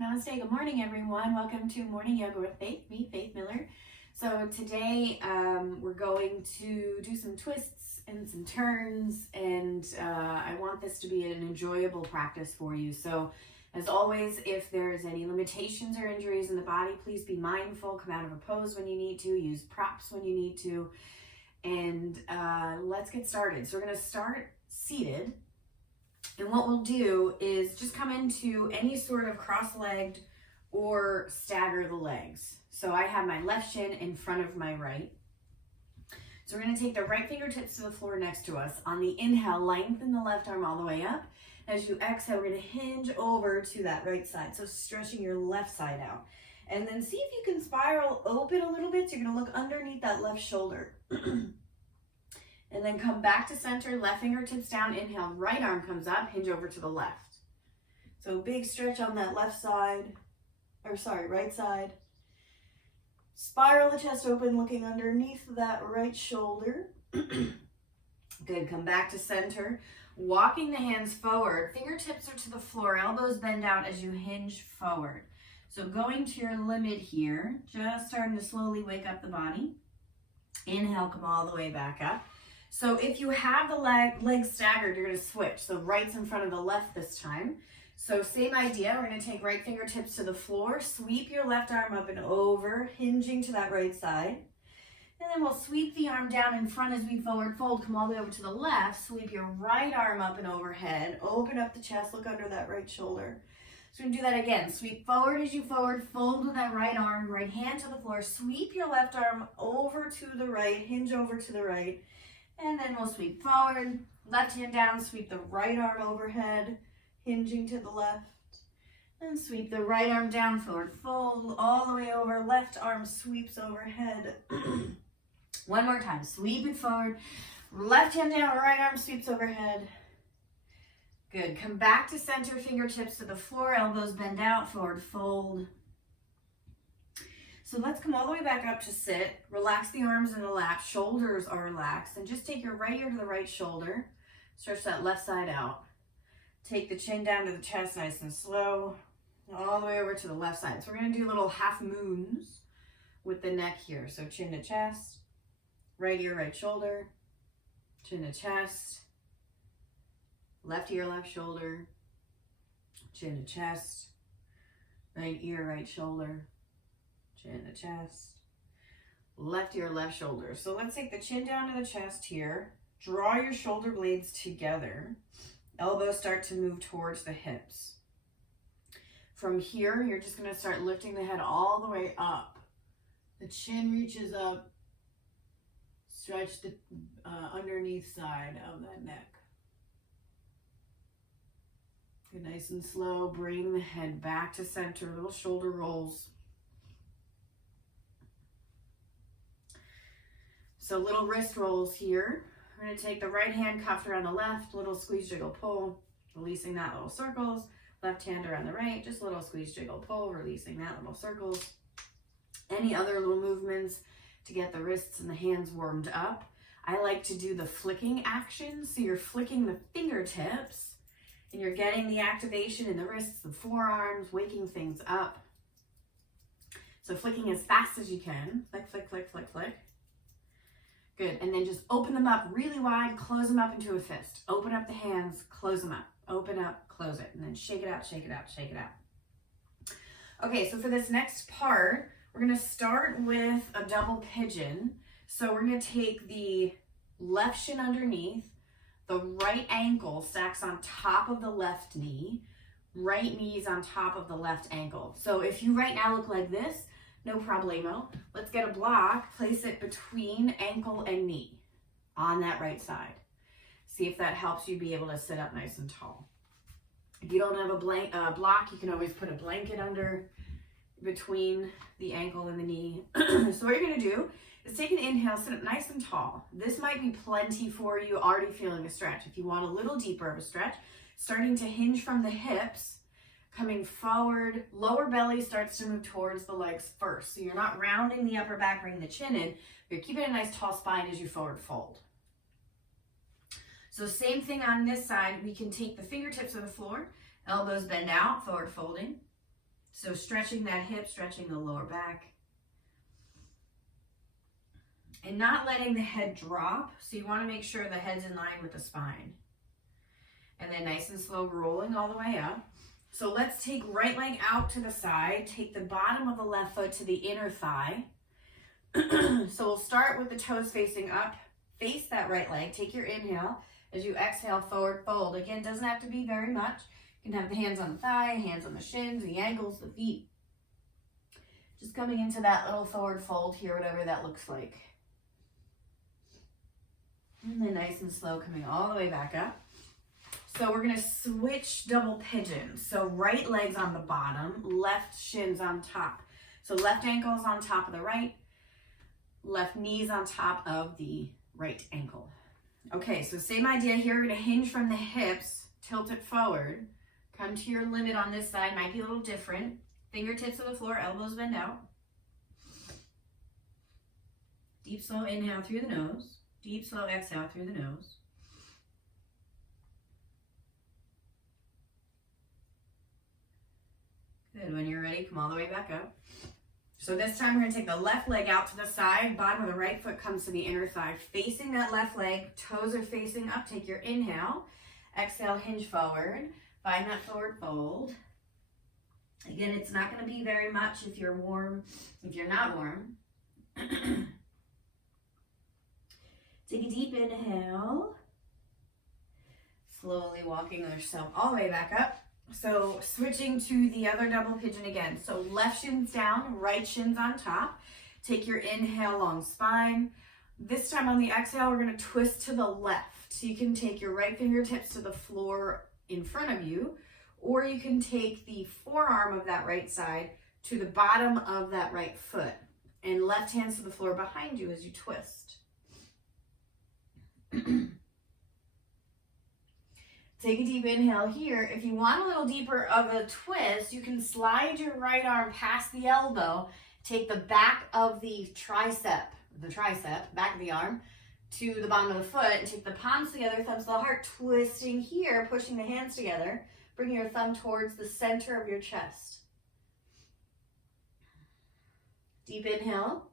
Namaste. Good morning, everyone. Welcome to Morning Yoga with Faith, me, Faith Miller. So today we're going to do some twists and some turns, and I want this to be an enjoyable practice for you. So as always, if there's any limitations or injuries in the body, please be mindful. Come out of a pose when you need to. Use props when you need to. And let's get started. So we're going to start seated. And what we'll do is just come into any sort of cross-legged or stagger the legs. So I have my left shin in front of my right. So we're going to take the right fingertips to the floor next to us. On the inhale, lengthen the left arm all the way up. As you exhale, we're going to hinge over to that right side. So stretching your left side out. And then see if you can spiral open a little bit. So you're going to look underneath that left shoulder. And then come back to center, left fingertips down, inhale, right arm comes up, hinge over to the left. So big stretch on that left side, right side. Spiral the chest open, looking underneath that right shoulder. Good, come back to center. Walking the hands forward, fingertips are to the floor, elbows bend out as you hinge forward. So going to your limit here, just starting to slowly wake up the body. Inhale, come all the way back up. So if you have the legs staggered, you're going to switch. So right's in front of the left this time. So same idea. We're going to take right fingertips to the floor. Sweep your left arm up and over, hinging to that right side. And then we'll sweep the arm down in front as we forward fold. Come all the way over to the left. Sweep your right arm up and overhead. Open up the chest. Look under that right shoulder. So we're going to do that again. Sweep forward as you forward. Fold with that right arm. Right hand to the floor. Sweep your left arm over to the right. Hinge over to the right. And then we'll sweep forward, left hand down, sweep the right arm overhead, hinging to the left. Then sweep the right arm down, forward fold, all the way over, left arm sweeps overhead. One more time, sweep it forward, left hand down, right arm sweeps overhead. Good, come back to center, fingertips to the floor, elbows bend out, forward fold. So let's come all the way back up to sit. Relax the arms in the lap. Shoulders are relaxed. And just take your right ear to the right shoulder. Stretch that left side out. Take the chin down to the chest nice and slow. All the way over to the left side. So we're going to do little half moons with the neck here. So chin to chest. Right ear, right shoulder. Chin to chest. Left ear, left shoulder. Chin to chest. Right ear, right shoulder. Chin to chest, left ear, left shoulder. So let's take the chin down to the chest here. Draw your shoulder blades together. Elbows start to move towards the hips. From here, you're just going to start lifting the head all the way up. The chin reaches up. Stretch the underneath side of that neck. Good, nice and slow. Bring the head back to center. Little shoulder rolls. So little wrist rolls here. We're going to take the right hand cuffed around the left, little squeeze, jiggle, pull, releasing that little circles. Left hand around the right, just a little squeeze, jiggle, pull, releasing that little circles. Any other little movements to get the wrists and the hands warmed up. I like to do the flicking action. So you're flicking the fingertips and you're getting the activation in the wrists, the forearms, waking things up. So flicking as fast as you can. Flick, flick, flick, flick, flick. Good, and then just open them up really wide, close them up into a fist. Open up the hands, close them up. Open up, close it, and then shake it out, shake it out, shake it out. Okay, so for this next part, we're gonna start with a double pigeon. So we're gonna take the left shin underneath, the right ankle stacks on top of the left knee, right knee's on top of the left ankle. So if you right now look like this, no problemo. Let's get a block, place it between ankle and knee on that right side. See if that helps you be able to sit up nice and tall. If you don't have a block, you can always put a blanket under between the ankle and the knee. So what you're gonna do is take an inhale, sit up nice and tall. This might be plenty for you, already feeling a stretch. If you want a little deeper of a stretch, starting to hinge from the hips, coming forward, lower belly starts to move towards the legs first. So you're not rounding the upper back, bringing the chin in, but you're keeping a nice tall spine as you forward fold. So same thing on this side, we can take the fingertips to the floor, elbows bend out, forward folding. So stretching that hip, stretching the lower back. And not letting the head drop. So you want to make sure the head's in line with the spine. And then nice and slow, rolling all the way up. So let's take right leg out to the side. Take the bottom of the left foot to the inner thigh. So we'll start with the toes facing up. Face that right leg. Take your inhale. As you exhale, forward fold. Again, doesn't have to be very much. You can have the hands on the thigh, hands on the shins, the ankles, the feet. Just coming into that little forward fold here, whatever that looks like. And then nice and slow, coming all the way back up. So we're going to switch double pigeons. So right leg's on the bottom, left shin's on top. So left ankle's on top of the right, left knee's on top of the right ankle. Okay, so same idea here. We're going to hinge from the hips, tilt it forward. Come to your limit on this side. Might be a little different. Fingertips on the floor, elbows bend out. Deep, slow inhale through the nose. Deep, slow exhale through the nose. Good. When you're ready, come all the way back up. So this time we're going to take the left leg out to the side. Bottom of the right foot comes to the inner thigh. Facing that left leg, toes are facing up. Take your inhale. Exhale, hinge forward. Find that forward fold. Again, it's not going to be very much if you're warm, if you're not warm. Take a deep inhale. Slowly walking yourself all the way back up. So switching to the other double pigeon again. So left shin's down, right shin's on top. Take your inhale, long spine. This time on the exhale, we're going to twist to the left. So you can take your right fingertips to the floor in front of you, or you can take the forearm of that right side to the bottom of that right foot, and left hands to the floor behind you as you twist. Take a deep inhale here. If you want a little deeper of a twist, you can slide your right arm past the elbow, take the back of the tricep, back of the arm, to the bottom of the foot, and take the palms together, thumbs to the heart, twisting here, pushing the hands together, bringing your thumb towards the center of your chest. Deep inhale.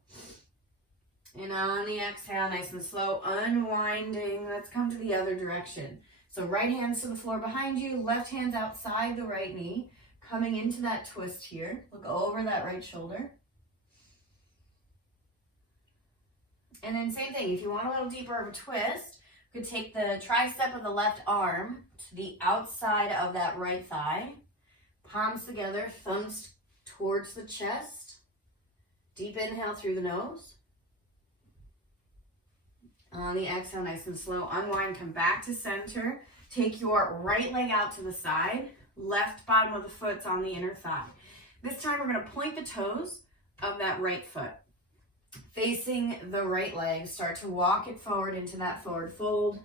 And on the exhale, nice and slow, unwinding. Let's come to the other direction. So right hands to the floor behind you, left hands outside the right knee, coming into that twist here. Look over that right shoulder. And then same thing, if you want a little deeper of a twist, you could take the tricep of the left arm to the outside of that right thigh. Palms together, thumbs towards the chest. Deep inhale through the nose. On the exhale, nice and slow, unwind, come back to center. Take your right leg out to the side. Left bottom of the foot's on the inner thigh. This time we're going to point the toes of that right foot. Facing the right leg, start to walk it forward into that forward fold.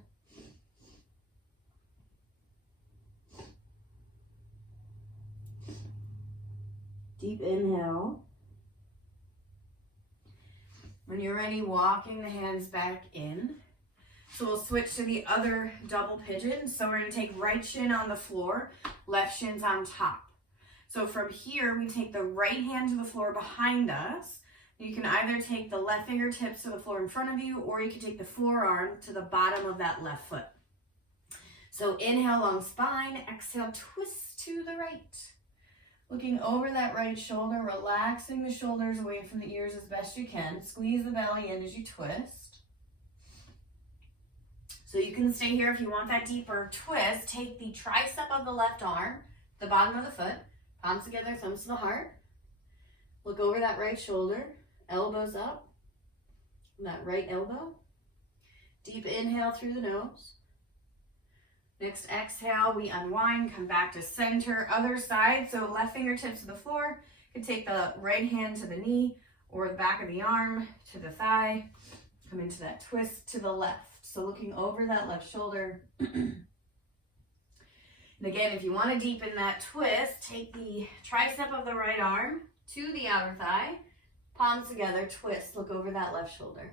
Deep inhale. When you're ready, walking the hands back in. So we'll switch to the other double pigeon. So we're going to take right shin on the floor, left shin's on top. So from here, we take the right hand to the floor behind us. You can either take the left fingertips to the floor in front of you, or you can take the forearm to the bottom of that left foot. So inhale, long spine. Exhale, twist to the right. Looking over that right shoulder, relaxing the shoulders away from the ears as best you can. Squeeze the belly in as you twist. So you can stay here if you want that deeper twist. Take the tricep of the left arm, the bottom of the foot, palms together, thumbs to the heart. Look over that right shoulder, elbows up, that right elbow. Deep inhale through the nose. Next exhale, we unwind, come back to center, other side. So left fingertips to the floor. You can take the right hand to the knee or the back of the arm to the thigh. Come into that twist to the left. So looking over that left shoulder. And again, if you want to deepen that twist, take the tricep of the right arm to the outer thigh. Palms together, twist, look over that left shoulder.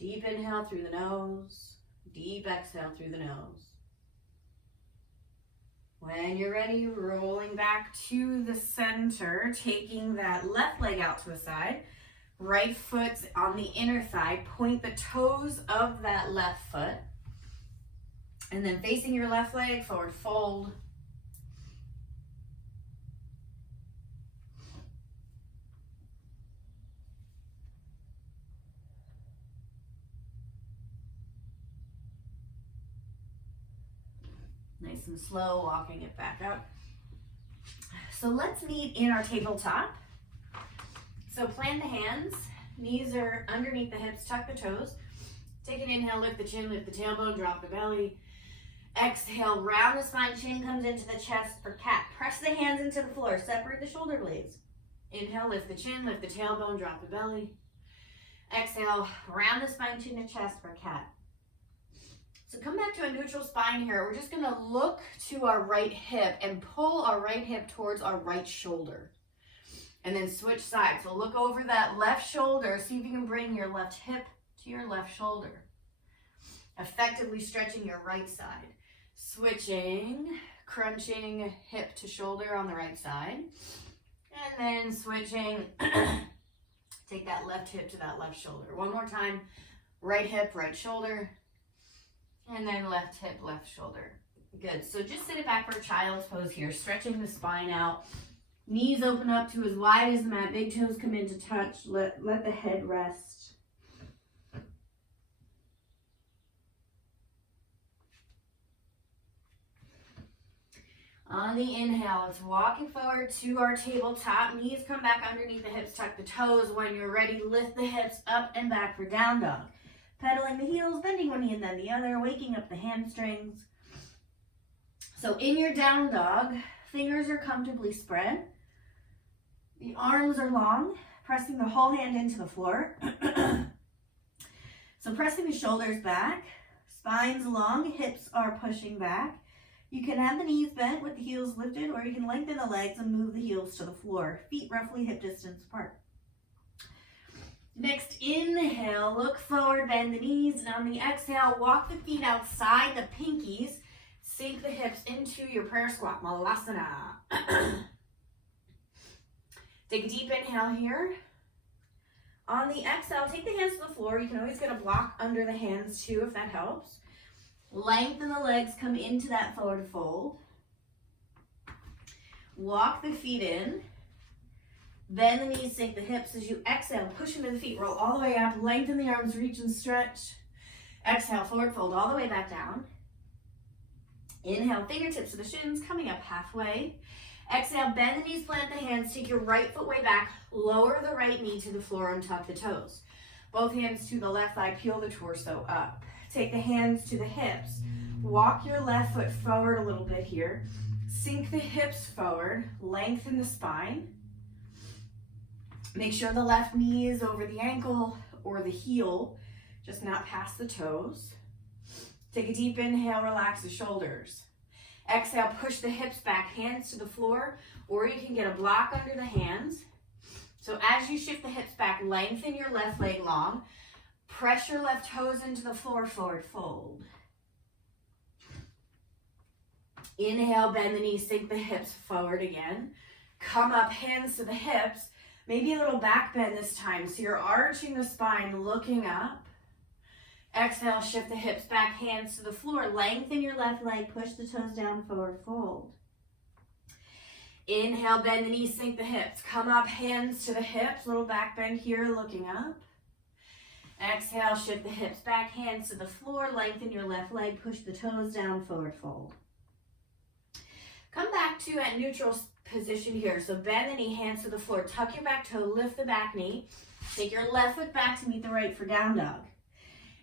Deep inhale through the nose. Deep exhale through the nose. When you're ready, rolling back to the center, taking that left leg out to the side. Right foot's on the inner thigh. Point the toes of that left foot. And then facing your left leg, forward fold. Nice and slow, walking it back up. So let's meet in our tabletop. So plant the hands, knees are underneath the hips, tuck the toes. Take an inhale, lift the chin, lift the tailbone, drop the belly. Exhale, round the spine, chin comes into the chest for cat. Press the hands into the floor, separate the shoulder blades. Inhale, lift the chin, lift the tailbone, drop the belly. Exhale, round the spine, chin to chest for cat. So come back to a neutral spine here. We're just gonna look to our right hip and pull our right hip towards our right shoulder. And then switch sides. So look over that left shoulder. See if you can bring your left hip to your left shoulder. Effectively stretching your right side. Switching, crunching hip to shoulder on the right side. And then switching, take that left hip to that left shoulder. One more time. Right hip, right shoulder. And then left hip, left shoulder. Good. So just sit it back for child's pose here. Stretching the spine out. Knees open up to as wide as the mat. Big toes come in to touch. Let the head rest. On the inhale, it's walking forward to our tabletop. Knees come back underneath the hips. Tuck the toes. When you're ready, lift the hips up and back for down dog. Pedaling the heels, bending one knee and then the other. Waking up the hamstrings. So in your down dog, fingers are comfortably spread. The arms are long, pressing the whole hand into the floor. So pressing the shoulders back, spine's long, hips are pushing back. You can have the knees bent with the heels lifted, or you can lengthen the legs and move the heels to the floor. Feet roughly hip distance apart. Next, inhale, look forward, bend the knees, and on the exhale, walk the feet outside the pinkies. Sink the hips into your prayer squat, Malasana. Take a deep inhale here. On the exhale, take the hands to the floor. You can always get a block under the hands too if that helps. Lengthen the legs, come into that forward fold. Walk the feet in. Bend the knees, sink the hips. As you exhale, push into the feet, roll all the way up. Lengthen the arms, reach and stretch. Exhale, forward fold all the way back down. Inhale, fingertips to the shins, coming up halfway. Exhale, bend the knees, plant the hands, take your right foot way back, lower the right knee to the floor and tuck the toes. Both hands to the left thigh, peel the torso up. Take the hands to the hips. Walk your left foot forward a little bit here. Sink the hips forward, lengthen the spine. Make sure the left knee is over the ankle or the heel, just not past the toes. Take a deep inhale, relax the shoulders. Exhale, push the hips back, hands to the floor, or you can get a block under the hands. So as you shift the hips back, lengthen your left leg long. Press your left toes into the floor, forward fold. Inhale, bend the knees, sink the hips forward again. Come up, hands to the hips. Maybe a little back bend this time. So you're arching the spine, looking up. Exhale, shift the hips back, hands to the floor. Lengthen your left leg, push the toes down, forward fold. Inhale, bend the knees, sink the hips. Come up, hands to the hips. Little back bend here, looking up. Exhale, shift the hips back, hands to the floor. Lengthen your left leg, push the toes down, forward fold. Come back to a neutral position here. So bend the knee, hands to the floor. Tuck your back toe, lift the back knee. Take your left foot back to meet the right for down dog.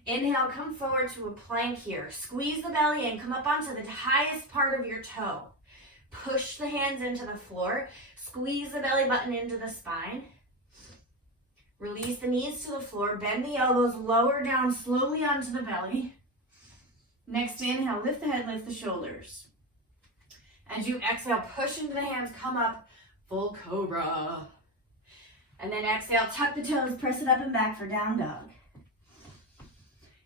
Inhale, come forward to a plank here. Squeeze the belly in, come up onto the highest part of your toe. Push the hands into the floor. Squeeze the belly button into the spine. Release the knees to the floor. Bend the elbows, lower down slowly onto the belly. Next inhale, lift the head, lift the shoulders. As you exhale, push into the hands, come up, full cobra. And then exhale, tuck the toes, press it up and back for down dog.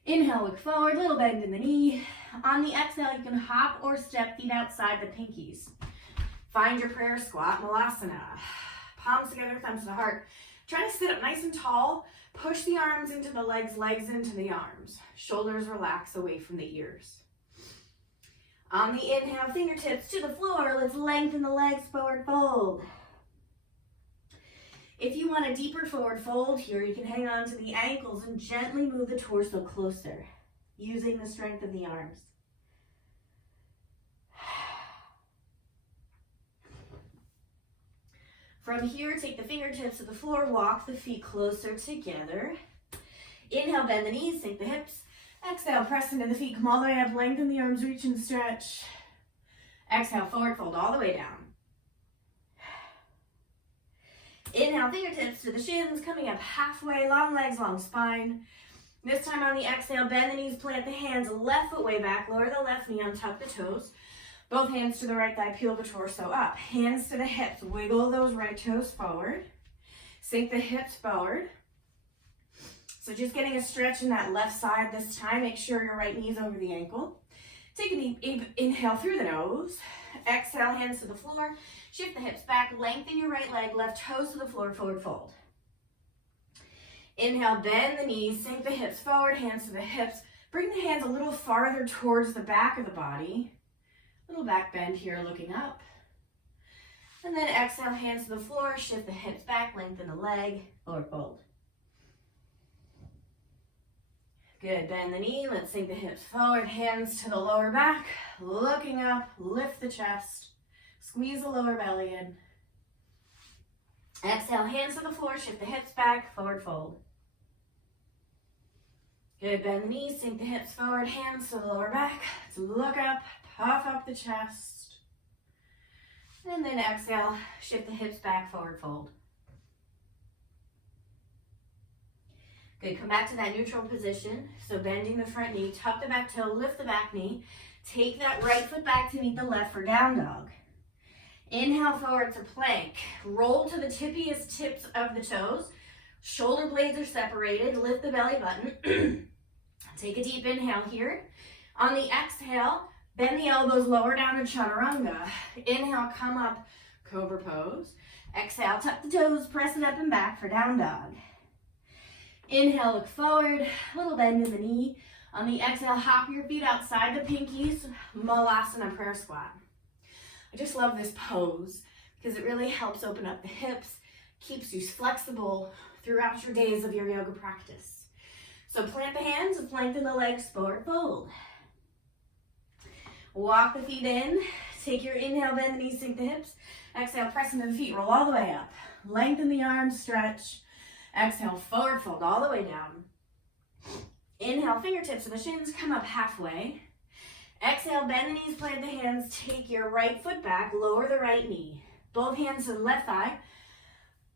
Inhale, look forward, little bend in the knee. On the exhale, you can hop or step, feet outside the pinkies. Find your prayer squat, Malasana. Palms together, thumbs to the heart. Try to sit up nice and tall. Push the arms into the legs, legs into the arms. Shoulders relax away from the ears. On the inhale, fingertips to the floor. Let's lengthen the legs, forward fold. If you want a deeper forward fold here, you can hang on to the ankles and gently move the torso closer, using the strength of the arms. From here, take the fingertips to the floor, walk the feet closer together. Inhale, bend the knees, sink the hips. Exhale, press into the feet, come all the way up, lengthen the arms, reach and stretch. Exhale, forward fold all the way down. Inhale, fingertips to the shins, coming up halfway, long legs, long spine. This time on the exhale, bend the knees, plant the hands, left foot way back, lower the left knee, untuck the toes. Both hands to the right thigh, peel the torso up. Hands to the hips, wiggle those right toes forward. Sink the hips forward. So just getting a stretch in that left side this time. Make sure your right knee is over the ankle. Take a deep inhale through the nose. Exhale, hands to the floor. Shift the hips back, lengthen your right leg, left toes to the floor, forward fold. Inhale, bend the knees, sink the hips forward, hands to the hips. Bring the hands a little farther towards the back of the body. Little back bend here, looking up. And then exhale, hands to the floor, shift the hips back, lengthen the leg, forward fold. Good, bend the knee, let's sink the hips forward, hands to the lower back, looking up, lift the chest, squeeze the lower belly in. Exhale, hands to the floor, shift the hips back, forward fold. Good, bend the knees, sink the hips forward, hands to the lower back, let's look up, puff up the chest. And then exhale, shift the hips back, forward fold. Good, come back to that neutral position. So bending the front knee, tuck the back toe, lift the back knee. Take that right foot back to meet the left for down dog. Inhale forward to plank. Roll to the tippiest tips of the toes. Shoulder blades are separated. Lift the belly button. Take a deep inhale here. On the exhale, bend the elbows, lower down to chaturanga. Inhale, come up, cobra pose. Exhale, tuck the toes, press it up and back for down dog. Inhale, look forward, little bend in the knee. On the exhale, hop your feet outside the pinkies, Malasana prayer squat. I just love this pose because it really helps open up the hips, keeps you flexible throughout your days of your yoga practice. So plant the hands, lengthen the legs, forward fold. Walk the feet in, take your inhale, bend the knees, sink the hips. Exhale, press into the feet, roll all the way up. Lengthen the arms, stretch. Exhale, forward fold all the way down. Inhale, fingertips to the shins, come up halfway. Exhale, bend the knees, plant the hands, take your right foot back, lower the right knee. Both hands to the left thigh,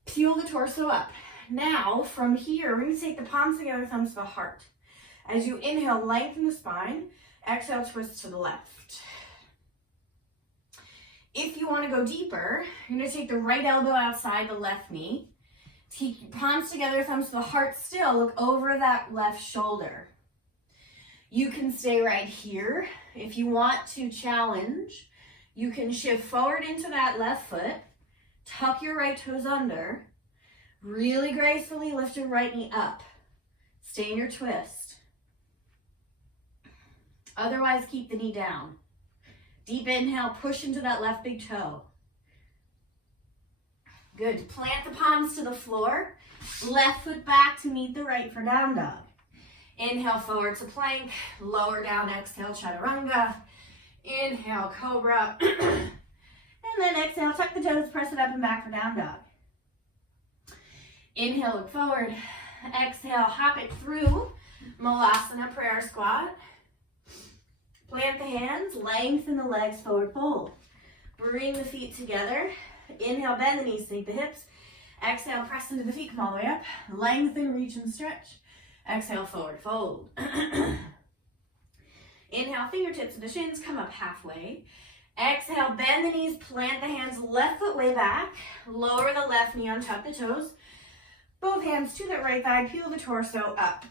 peel the torso up. Now, from here, we're going to take the palms together, thumbs to the heart. As you inhale, lengthen the spine. Exhale, twist to the left. If you want to go deeper, you're going to take the right elbow outside the left knee. Take your palms together, thumbs to the heart still. Look over that left shoulder. You can stay right here. If you want to challenge, you can shift forward into that left foot. Tuck your right toes under. Really gracefully lift your right knee up. Stay in your twist. Otherwise, keep the knee down. Deep inhale, push into that left big toe. Good. Plant the palms to the floor. Left foot back to meet the right for down dog. Inhale forward to plank. Lower down, exhale, chaturanga. Inhale, cobra. And then exhale, tuck the toes, press it up and back for down dog. Inhale, look forward. Exhale, hop it through. Malasana prayer squat. Plant the hands, lengthen the legs, forward fold. Bring the feet together. Inhale, bend the knees, sink the hips. Exhale, press into the feet, come all the way up. Lengthen, reach and stretch. Exhale, forward fold. Inhale, fingertips to the shins, come up halfway. Exhale, bend the knees, plant the hands, left foot way back. Lower the left knee, untuck the toes. Both hands to the right thigh, peel the torso up.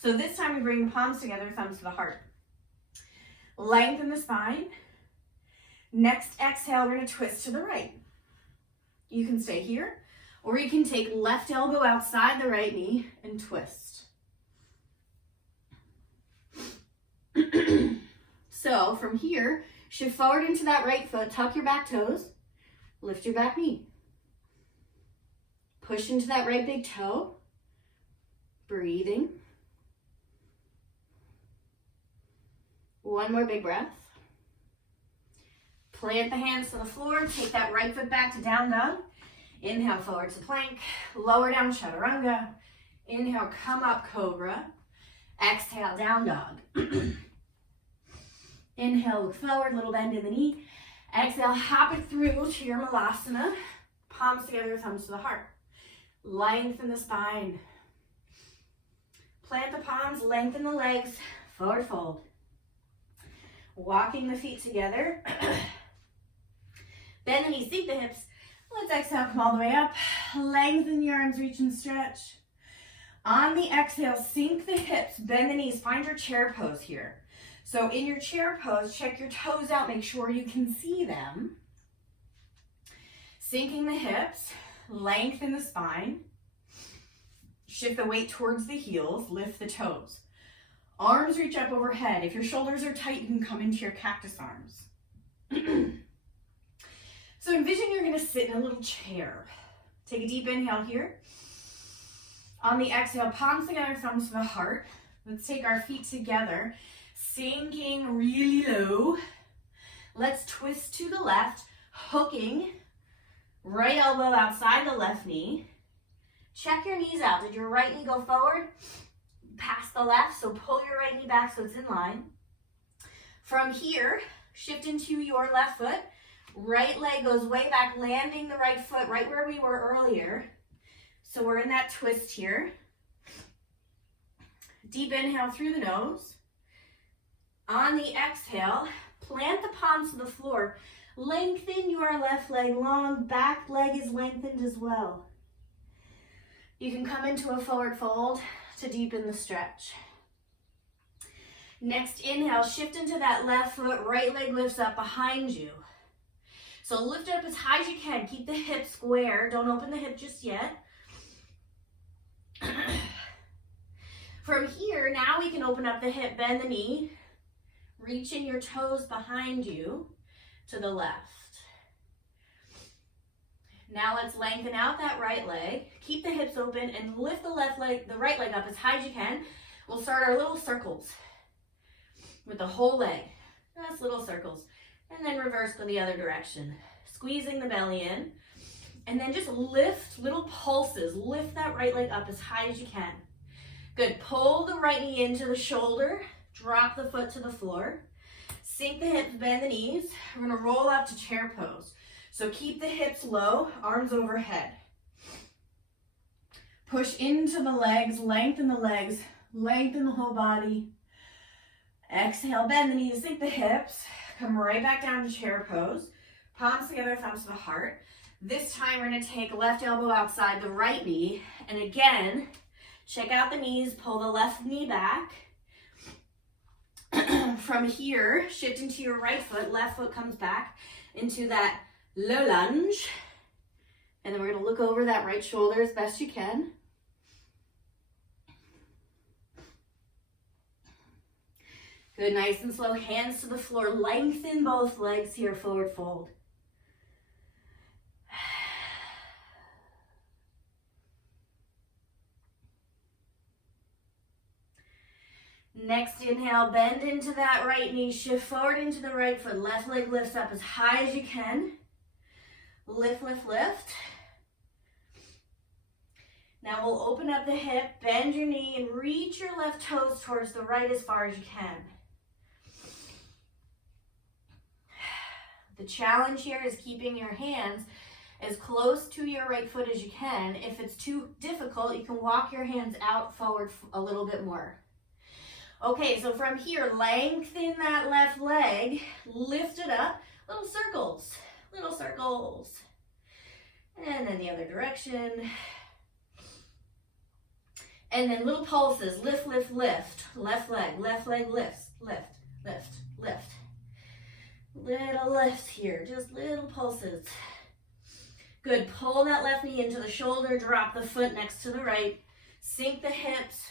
So this time we bring the palms together, thumbs to the heart. Lengthen the spine. Next exhale, we're going to twist to the right. You can stay here, or you can take left elbow outside the right knee and twist. So from here, shift forward into that right foot, tuck your back toes, lift your back knee. Push into that right big toe, breathing. One more big breath. Plant the hands to the floor, take that right foot back to down dog. Inhale, forward to plank, lower down chaturanga. Inhale, come up cobra. Exhale, down dog. Inhale, look forward, little bend in the knee. Exhale, hop it through to your malasana. Palms together, thumbs to the heart. Lengthen the spine. Plant the palms, lengthen the legs, forward fold. Walking the feet together. Bend the knees, sink the hips. Let's exhale, come all the way up. Lengthen your arms, reach and stretch. On the exhale, sink the hips, bend the knees, find your chair pose here. So in your chair pose, check your toes out, make sure you can see them. Sinking the hips, lengthen the spine. Shift the weight towards the heels, lift the toes. Arms reach up overhead. If your shoulders are tight, you can come into your cactus arms. So envision you're going to sit in a little chair. Take a deep inhale here. On the exhale, palms together, thumbs to the heart. Let's take our feet together, sinking really low. Let's twist to the left, hooking. Right elbow outside the left knee. Check your knees out. Did your right knee go forward? Past the left, so pull your right knee back so it's in line. From here, shift into your left foot. Right leg goes way back, landing the right foot right where we were earlier. So we're in that twist here. Deep inhale through the nose. On the exhale, plant the palms to the floor. Lengthen your left leg long, back leg is lengthened as well. You can come into a forward fold to deepen the stretch. Next inhale, shift into that left foot, right leg lifts up behind you. So lift it up as high as you can. Keep the hip square. Don't open the hip just yet. From here, now we can open up the hip, bend the knee, reaching your toes behind you to the left. Now let's lengthen out that right leg. Keep the hips open and lift the right leg up as high as you can. We'll start our little circles with the whole leg. Just little circles. And then reverse go the other direction. Squeezing the belly in. And then just lift little pulses. Lift that right leg up as high as you can. Good. Pull the right knee into the shoulder. Drop the foot to the floor. Sink the hips, bend the knees. We're going to roll up to chair pose. So keep the hips low, arms overhead. Push into the legs, lengthen the whole body. Exhale, bend the knees, sink the hips. Come right back down to chair pose. Palms together, thumbs to the heart. This time we're going to take left elbow outside the right knee. And again, check out the knees, pull the left knee back. From here, shift into your right foot, left foot comes back into that low lunge. And then we're going to look over that right shoulder as best you can. Good, nice and slow, hands to the floor. Lengthen both legs here, forward fold. Next inhale, bend into that right knee, shift forward into the right foot. Left leg lifts up as high as you can. Lift, lift, lift. Now we'll open up the hip, bend your knee, and reach your left toes towards the right as far as you can. The challenge here is keeping your hands as close to your right foot as you can. If it's too difficult, you can walk your hands out forward a little bit more. Okay, so from here, lengthen that left leg, lift it up, little circles, and then the other direction. And then little pulses, lift, lift, lift. Left leg lifts, lift, lift, lift. Little lifts here, just little pulses. Good, pull that left knee into the shoulder, drop the foot next to the right, sink the hips,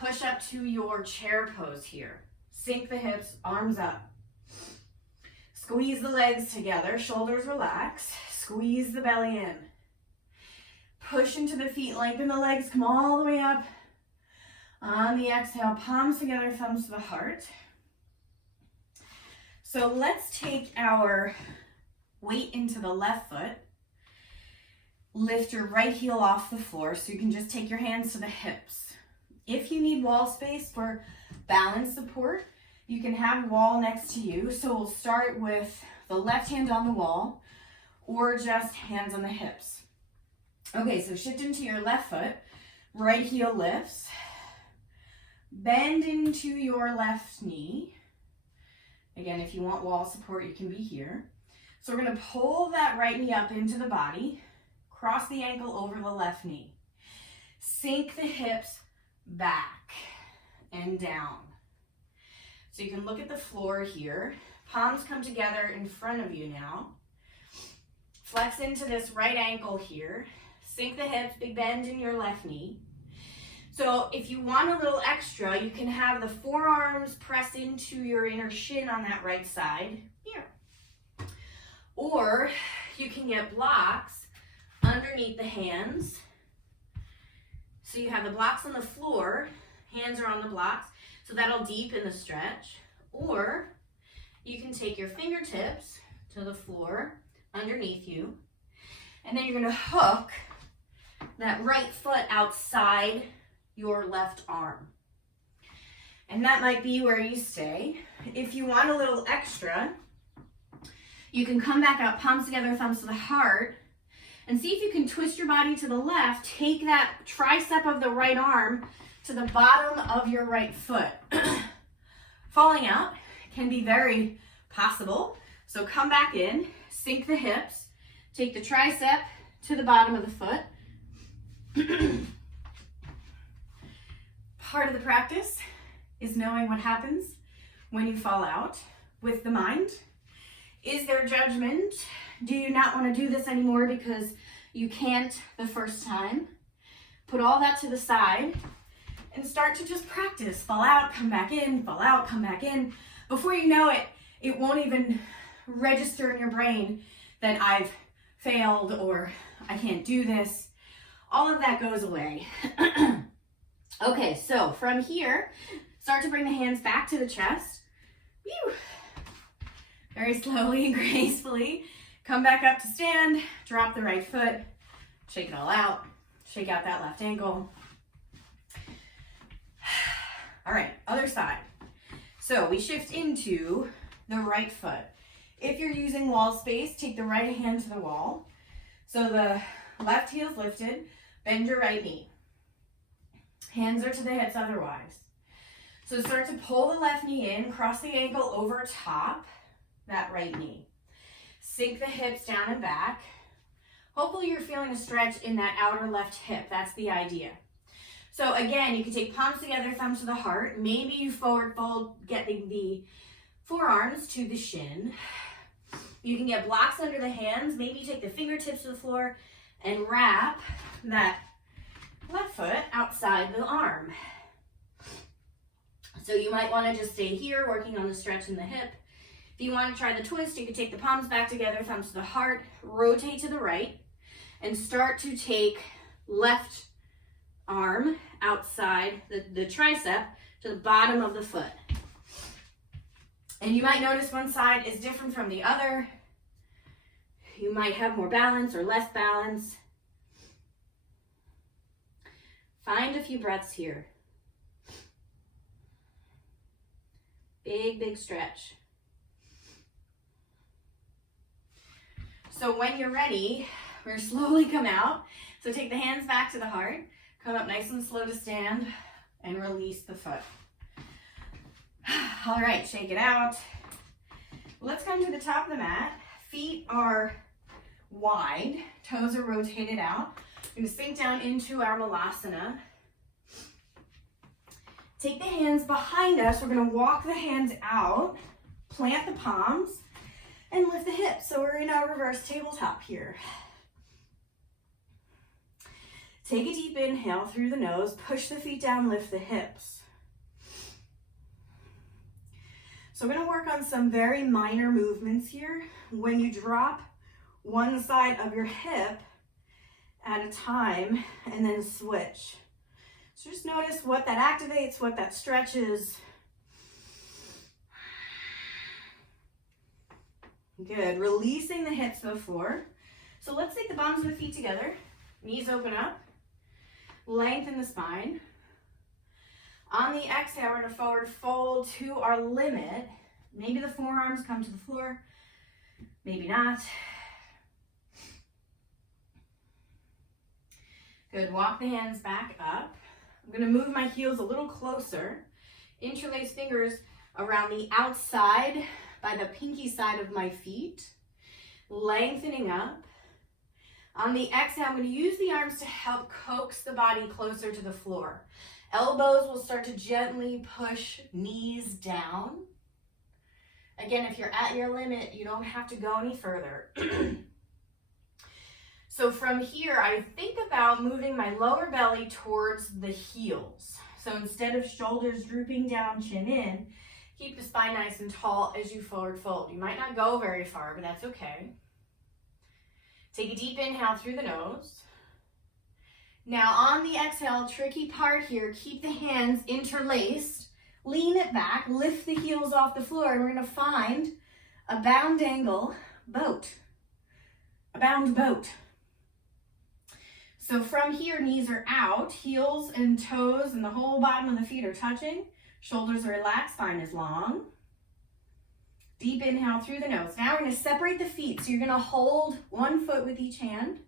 push up to your chair pose here. Sink the hips, arms up. Squeeze the legs together, shoulders relax, squeeze the belly in. Push into the feet, lengthen the legs, come all the way up. On the exhale, palms together, thumbs to the heart. So let's take our weight into the left foot. Lift your right heel off the floor so you can just take your hands to the hips. If you need wall space for balance support, you can have wall next to you. So we'll start with the left hand on the wall or just hands on the hips. Okay, so shift into your left foot, right heel lifts, bend into your left knee. Again, if you want wall support, you can be here. So we're gonna pull that right knee up into the body, cross the ankle over the left knee. Sink the hips back and down. So you can look at the floor here. Palms come together in front of you now. Flex into this right ankle here. Sink the hips, big bend in your left knee. So if you want a little extra, you can have the forearms press into your inner shin on that right side here. Or you can get blocks underneath the hands. So you have the blocks on the floor, hands are on the blocks, so that'll deepen the stretch. Or you can take your fingertips to the floor underneath you, and then you're gonna hook that right foot outside your left arm. And that might be where you stay. If you want a little extra, you can come back up, palms together, thumbs to the heart, and see if you can twist your body to the left. Take that tricep of the right arm to the bottom of your right foot. Falling out can be very possible. So come back in, sink the hips, take the tricep to the bottom of the foot. Part of the practice is knowing what happens when you fall out with the mind. Is there judgment? Do you not want to do this anymore because you can't the first time? Put all that to the side and start to just practice. Fall out, come back in, fall out, come back in. Before you know it, it won't even register in your brain that I've failed or I can't do this. All of that goes away. Okay, so from here, start to bring the hands back to the chest. Whew. Very slowly and gracefully. Come back up to stand, drop the right foot, shake it all out, shake out that left ankle. All right, other side. So we shift into the right foot. If you're using wall space, take the right hand to the wall. So the left heel's lifted, bend your right knee. Hands are to the hips otherwise. So start to pull the left knee in, cross the ankle over top that right knee. Sink the hips down and back. Hopefully you're feeling a stretch in that outer left hip. That's the idea. So again, you can take palms together, thumbs to the heart. Maybe you forward fold, getting the forearms to the shin. You can get blocks under the hands. Maybe you take the fingertips to the floor and wrap that left foot outside the arm. So you might want to just stay here, working on the stretch in the hip. If you want to try the twist, you can take the palms back together, thumbs to the heart, rotate to the right, and start to take left arm outside the tricep to the bottom of the foot. And you might notice one side is different from the other. You might have more balance or less balance. Find a few breaths here. Big, big stretch. So when you're ready, we're gonna slowly come out. So take the hands back to the heart, come up nice and slow to stand, and release the foot. All right, shake it out. Let's come to the top of the mat. Feet are wide, toes are rotated out. We're gonna sink down into our malasana. Take the hands behind us. We're gonna walk the hands out, plant the palms, and lift the hips. So we're in our reverse tabletop here. Take a deep inhale through the nose, push the feet down, lift the hips. So we're gonna work on some very minor movements here. When you drop one side of your hip at a time and then switch. So just notice what that activates, what that stretches. Good, releasing the hips to the floor. So let's take the bottoms of the feet together. Knees open up, lengthen the spine. On the exhale, we're gonna forward fold to our limit. Maybe the forearms come to the floor, maybe not. Good, walk the hands back up. I'm gonna move my heels a little closer. Interlace fingers around the outside by the pinky side of my feet. Lengthening up. On the exhale, I'm gonna use the arms to help coax the body closer to the floor. Elbows will start to gently push knees down. Again, if you're at your limit, you don't have to go any further. So from here, I think about moving my lower belly towards the heels. So instead of shoulders drooping down, chin in, keep the spine nice and tall as you forward fold. You might not go very far, but that's okay. Take a deep inhale through the nose. Now on the exhale, tricky part here, keep the hands interlaced, lean it back, lift the heels off the floor, and we're gonna find a bound angle boat, a bound boat. So from here, knees are out, heels and toes and the whole bottom of the feet are touching, shoulders are relaxed, spine is long. Deep inhale through the nose. Now we're gonna separate the feet. So you're gonna hold one foot with each hand.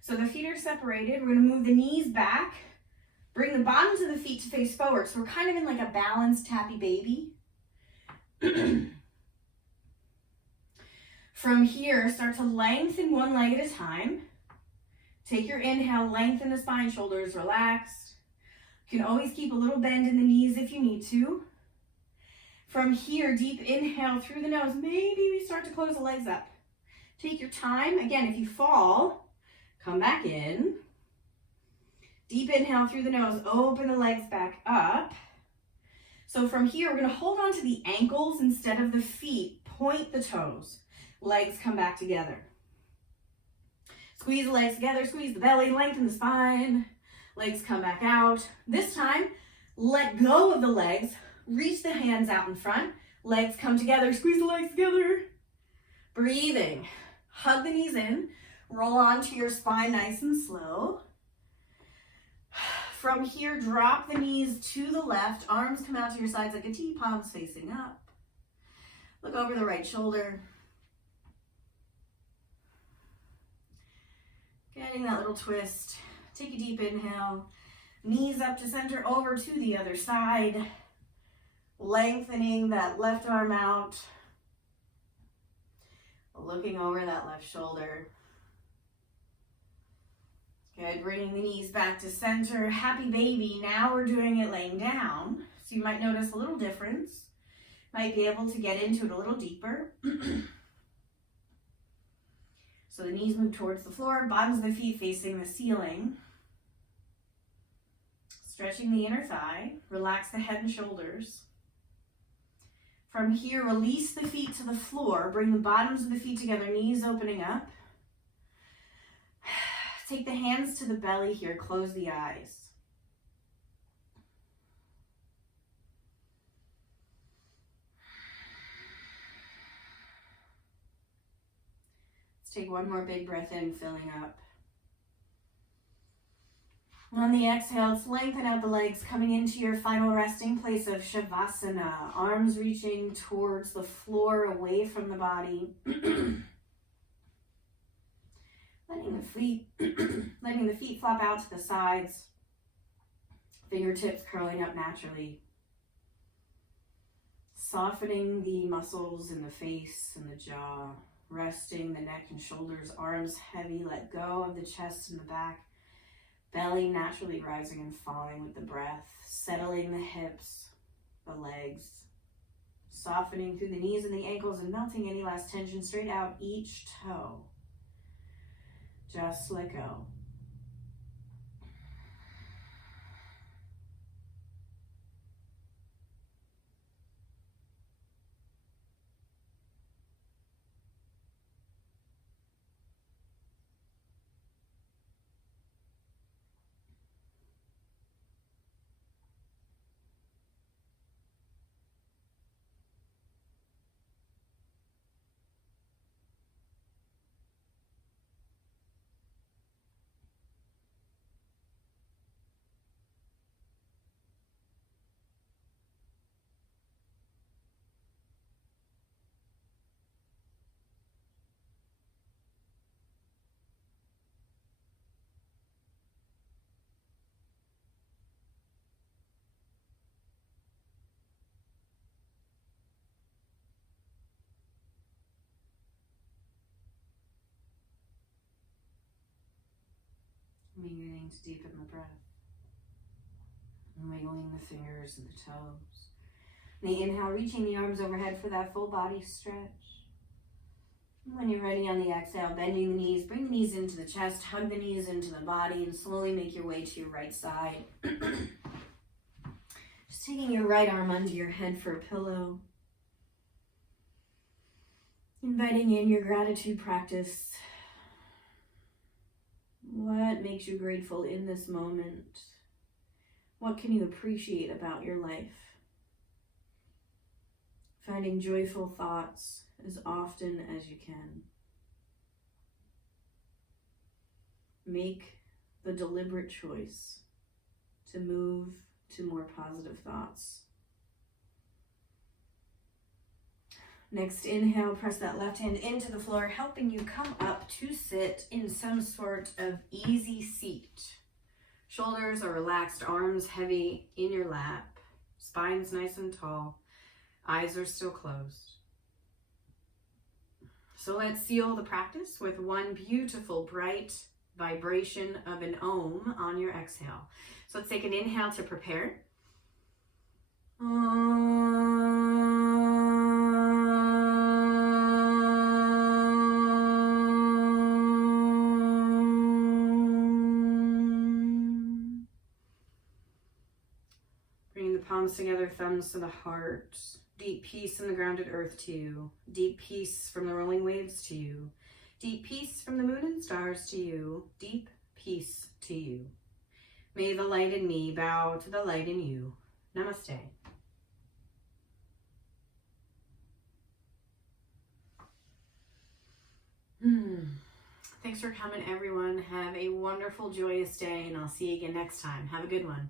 So the feet are separated. We're gonna move the knees back, bring the bottoms of the feet to face forward. So we're kind of in like a balanced happy baby. From here, start to lengthen one leg at a time. Take your inhale, lengthen the spine, shoulders relaxed. You can always keep a little bend in the knees if you need to. From here, deep inhale through the nose. Maybe we start to close the legs up. Take your time. Again, if you fall, come back in. Deep inhale through the nose, open the legs back up. So from here, we're gonna hold on to the ankles instead of the feet. Point the toes. Legs come back together. Squeeze the legs together, squeeze the belly, lengthen the spine. Legs come back out. This time, let go of the legs. Reach the hands out in front. Legs come together, squeeze the legs together. Breathing. Hug the knees in. Roll onto your spine nice and slow. From here, drop the knees to the left. Arms come out to your sides like a T, palms facing up. Look over the right shoulder. Getting that little twist. Take a deep inhale. Knees up to center, over to the other side. Lengthening that left arm out. Looking over that left shoulder. Good, bringing the knees back to center. Happy baby. Now we're doing it laying down. So you might notice a little difference. Might be able to get into it a little deeper. So the knees move towards the floor, bottoms of the feet facing the ceiling. Stretching the inner thigh. Relax the head and shoulders. From here, release the feet to the floor. Bring the bottoms of the feet together, knees opening up. Take the hands to the belly here, close the eyes. Let's take one more big breath in, filling up. On the exhale, let's lengthen out the legs, coming into your final resting place of Shavasana. Arms reaching towards the floor, away from the body. Letting the feet flop out to the sides. Fingertips curling up naturally. Softening the muscles in the face and the jaw. Resting the neck and shoulders, arms heavy. Let go of the chest and the back. Belly naturally rising and falling with the breath, settling the hips, the legs, softening through the knees and the ankles and melting any last tension straight out each toe. Just let go. Beginning to deepen the breath. And wiggling the fingers and the toes. And the inhale, reaching the arms overhead for that full body stretch. And when you're ready on the exhale, bending the knees, bring the knees into the chest, hug the knees into the body, and slowly make your way to your right side. Just taking your right arm under your head for a pillow. Inviting in your gratitude practice. What makes you grateful in this moment? What can you appreciate about your life? Finding joyful thoughts as often as you can. Make the deliberate choice to move to more positive thoughts. Next, inhale, press that left hand into the floor, helping you come up to sit in some sort of easy seat. Shoulders are relaxed, arms heavy in your lap, spine's nice and tall, eyes are still closed. So let's seal the practice with one beautiful, bright vibration of an Om on your exhale. So let's take an inhale to prepare. Bringing the palms together, thumbs to the heart. Deep peace in the grounded earth to you. Deep peace from the rolling waves to you. Deep peace from the moon and stars to you. Deep peace to you. May the light in me bow to the light in you. Namaste. Thanks for coming, everyone. Have a wonderful, joyous day, and I'll see you again next time. Have a good one.